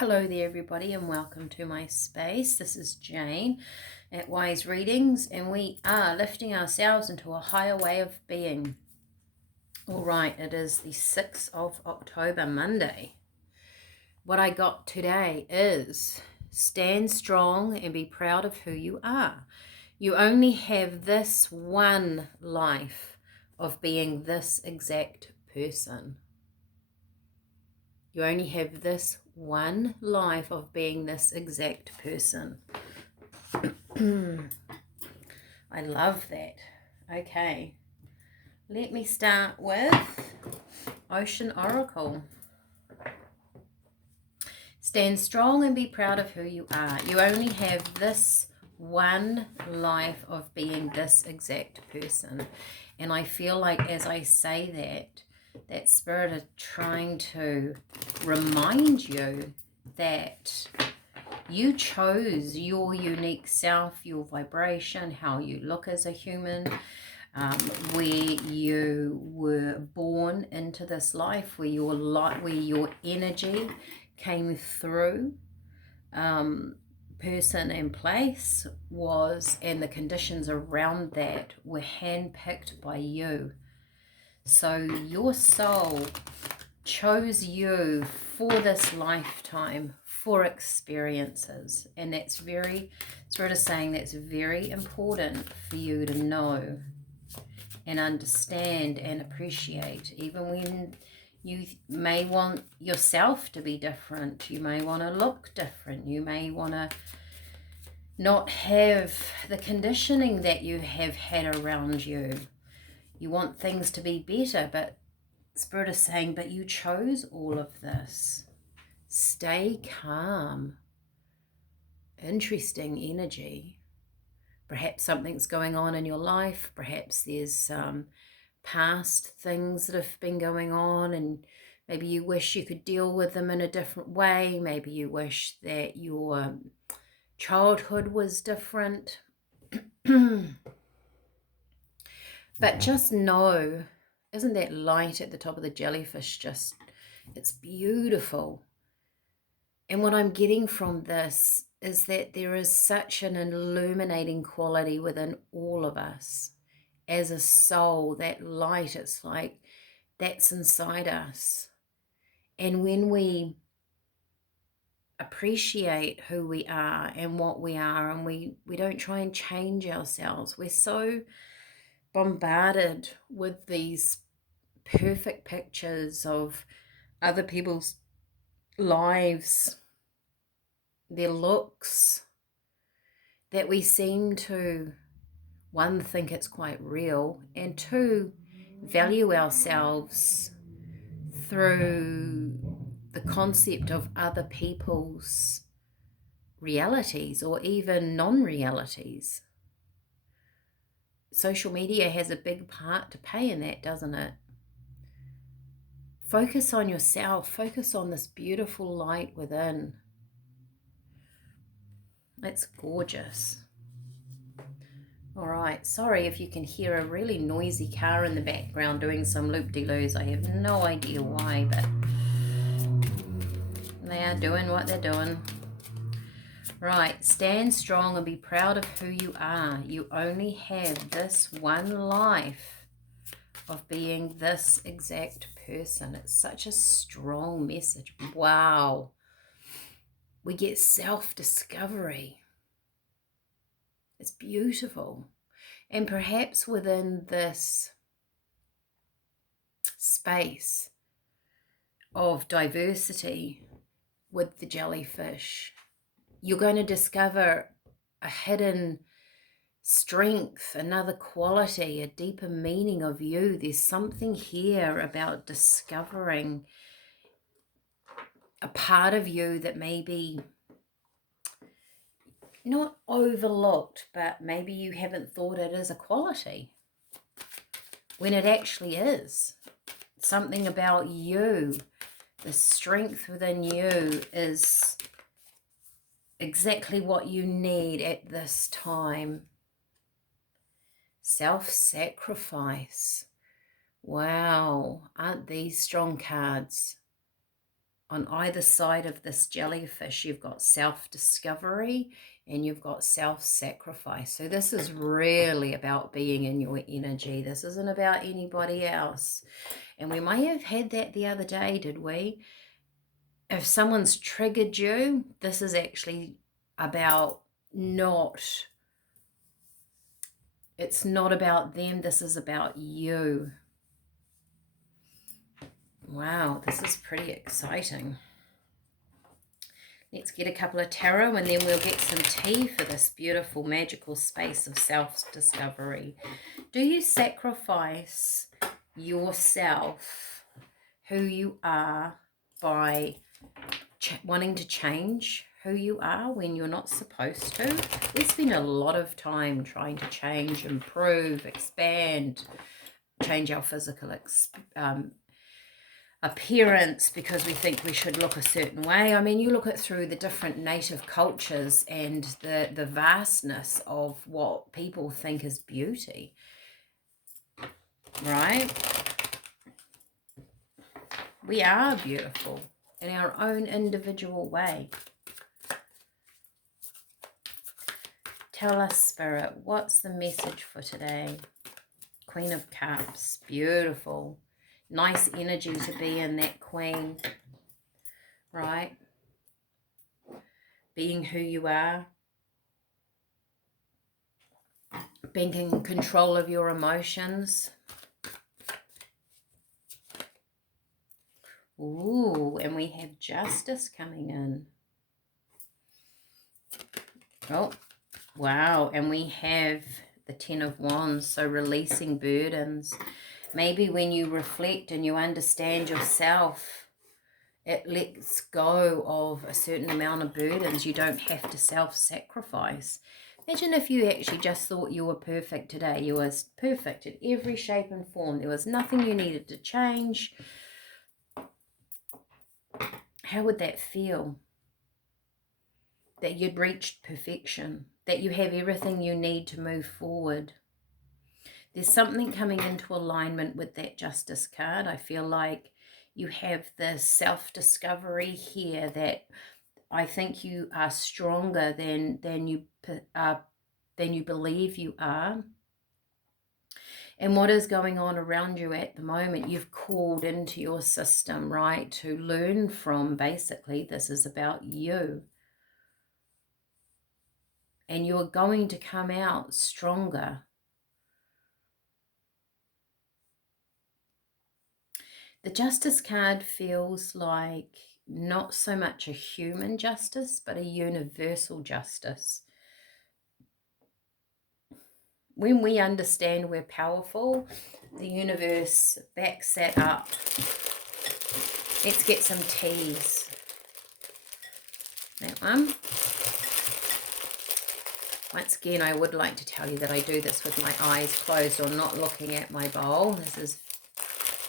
Hello there everybody and welcome to my space. This is Jane at Wise Readings, and we are lifting ourselves into a higher way of being. Alright, it is the 6th of October, Monday. What I got today is stand strong and be proud of who you are. You only have this one life of being this exact person. You only have this one life of being this exact person. I love that. Okay, let me start with Ocean Oracle. Stand strong and be proud of who you are. You only have this one life of being this exact person. And I feel like as I say that spirit is trying to remind you that you chose your unique self, your vibration, how you look as a human, where you were born into this life, where your light, where your energy came through. Person and place was, and the conditions around that were handpicked by you. So your soul chose you for this lifetime, for experiences, and that's very, Spirit is saying that's very important for you to know and understand and appreciate, even when you may want yourself to be different, you may want to look different, you may want to not have the conditioning that you have had around you. You want things to be better, but Spirit is saying, but you chose all of this. Stay calm. Interesting energy. Perhaps something's going on in your life. Perhaps there's past things that have been going on, and maybe you wish you could deal with them in a different way. Maybe you wish that your childhood was different. But just know, isn't that light at the top of the jellyfish just, it's beautiful. And what I'm getting from this is that there is such an illuminating quality within all of us as a soul. That light, it's like that's inside us. And when we appreciate who we are and what we are, and we don't try and change ourselves, we're so bombarded with these perfect pictures of other people's lives, their looks, that we seem to, one, think it's quite real, and two, value ourselves through the concept of other people's realities or even non-realities. Social media has a big part to play in that, doesn't it? Focus on yourself. Focus on this beautiful light within. It's gorgeous. All right, sorry if you can hear a really noisy car in the background doing some loop-de-loos. I have no idea why, but they are doing what they're doing. Right, stand strong and be proud of who you are. You only have this one life of being this exact person. It's such a strong message. Wow. We get self-discovery. It's beautiful. And perhaps within this space of diversity with the jellyfish, you're going to discover a hidden strength, another quality, a deeper meaning of you. There's something here about discovering a part of you that may be not overlooked, but maybe you haven't thought it is a quality when it actually is. Something about you, the strength within you, is exactly what you need at this time. Self-sacrifice. Wow, aren't these strong cards? on either side of this jellyfish, you've got self-discovery and you've got self-sacrifice. So this is really about being in your energy. This isn't about anybody else. And we may have had that the other day, did we? If someone's triggered you, this is actually about it's not about them. This is about you. Wow, this is pretty exciting. Let's get a couple of tarot and then we'll get some tea for this beautiful magical space of self-discovery. Do you sacrifice yourself, who you are, by wanting to change who you are when you're not supposed to? We spend a lot of time trying to change, improve, expand, change our physical appearance because we think we should look a certain way. I mean, you look at through the different native cultures and the vastness of what people think is beauty, right? We are beautiful in our own individual way. Tell us, Spirit, what's the message for today? Queen of Cups, beautiful. Nice energy to be in, that Queen, right? Being who you are. Being in control of your emotions. Ooh, and we have Justice coming in. Oh, wow. And we have the Ten of Wands, so releasing burdens. Maybe when you reflect and you understand yourself, it lets go of a certain amount of burdens. You don't have to self-sacrifice. Imagine if you actually just thought you were perfect today. You were perfect in every shape and form. There was nothing you needed to change. How would that feel? That you'd reached perfection. That you have everything you need to move forward. There's something coming into alignment with that Justice card. I feel like you have this self-discovery here that I think you are stronger than you believe you are. And what is going on around you at the moment, you've called into your system, right, to learn from. Basically, this is about you. And you're going to come out stronger. The Justice card feels like not so much a human justice, but a universal justice. When we understand we're powerful, the universe backs that up. Let's get some teas. That one. Once again, I would like to tell you that I do this with my eyes closed or not looking at my bowl. This is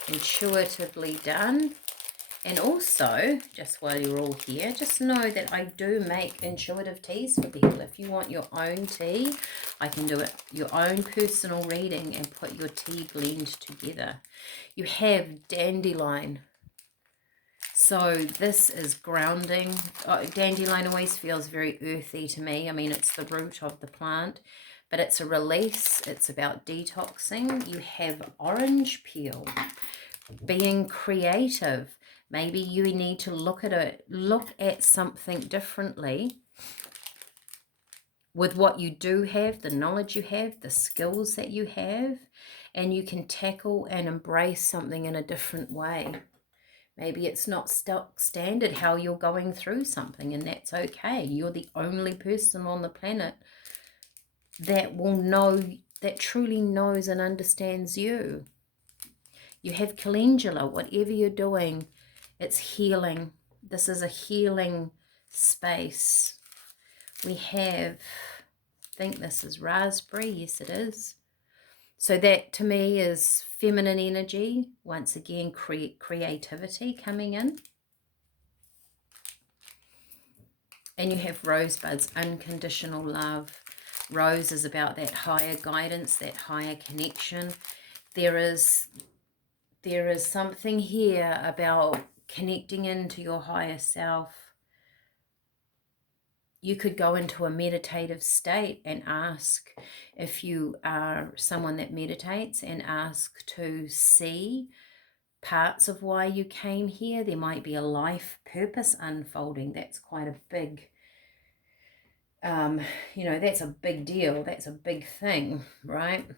intuitively done. And also, just while you're all here, just know that I do make intuitive teas for people. If you want your own tea, I can do it, your own personal reading, and put your tea blend together. You have dandelion. So this is grounding. Dandelion always feels very earthy to me. I mean, it's the root of the plant, but it's a release. It's about detoxing. You have orange peel, being creative. Maybe you need to look at something differently with what you do have, the knowledge you have, the skills that you have, and you can tackle and embrace something in a different way. Maybe it's not stock standard how you're going through something, and that's okay. You're the only person on the planet that will know, that truly knows and understands you. You have calendula. Whatever you're doing, it's healing. This is a healing space. We have, I think this is raspberry. Yes, it is. So that to me is feminine energy. Once again, creativity coming in. And you have rosebuds, unconditional love. Rose is about that higher guidance, that higher connection. There is something here about connecting into your higher self. You could go into a meditative state and ask, if you are someone that meditates, and ask to see parts of why you came here. There might be a life purpose unfolding. That's quite a big, you know, that's a big deal. That's a big thing, right?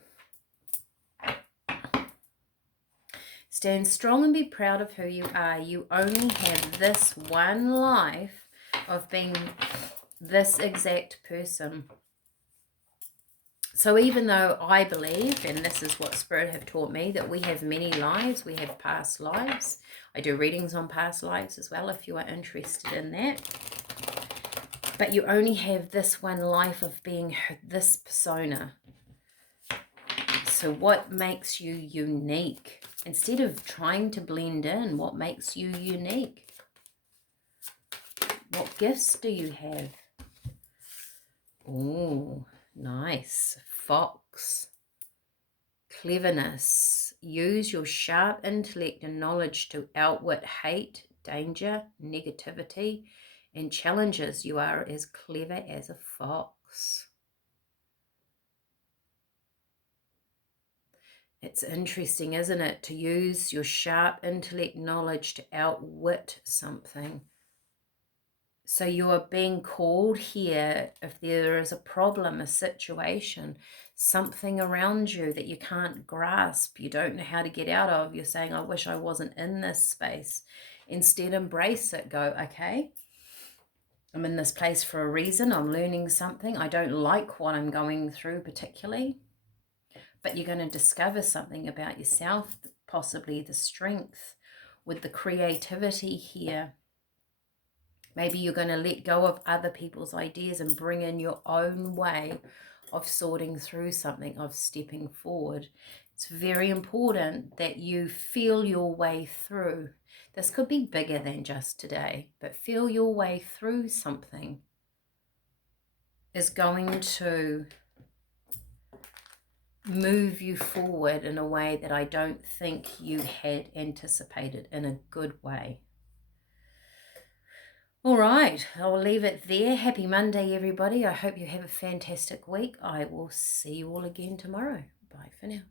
Stand strong and be proud of who you are. You only have this one life of being this exact person. So even though I believe, and this is what Spirit have taught me, that we have many lives, we have past lives. I do readings on past lives as well if you are interested in that. But you only have this one life of being this persona. So what makes you unique? Instead of trying to blend in, what makes you unique? What gifts do you have? Oh, nice. Fox. Cleverness. Use your sharp intellect and knowledge to outwit hate, danger, negativity, and challenges. You are as clever as a fox. It's interesting, isn't it, to use your sharp intellect knowledge to outwit something. So you are being called here, if there is a problem, a situation, something around you that you can't grasp, you don't know how to get out of, you're saying, I wish I wasn't in this space. Instead, embrace it. Go, okay, I'm in this place for a reason. I'm learning something. I don't like what I'm going through particularly, but you're going to discover something about yourself, possibly the strength with the creativity here. Maybe you're going to let go of other people's ideas and bring in your own way of sorting through something, of stepping forward. It's very important that you feel your way through. This could be bigger than just today, but feel your way through something is going to move you forward in a way that I don't think you had anticipated, in a good way. All right, I'll leave it there. Happy Monday, everybody. I hope you have a fantastic week. I will see you all again tomorrow. Bye for now.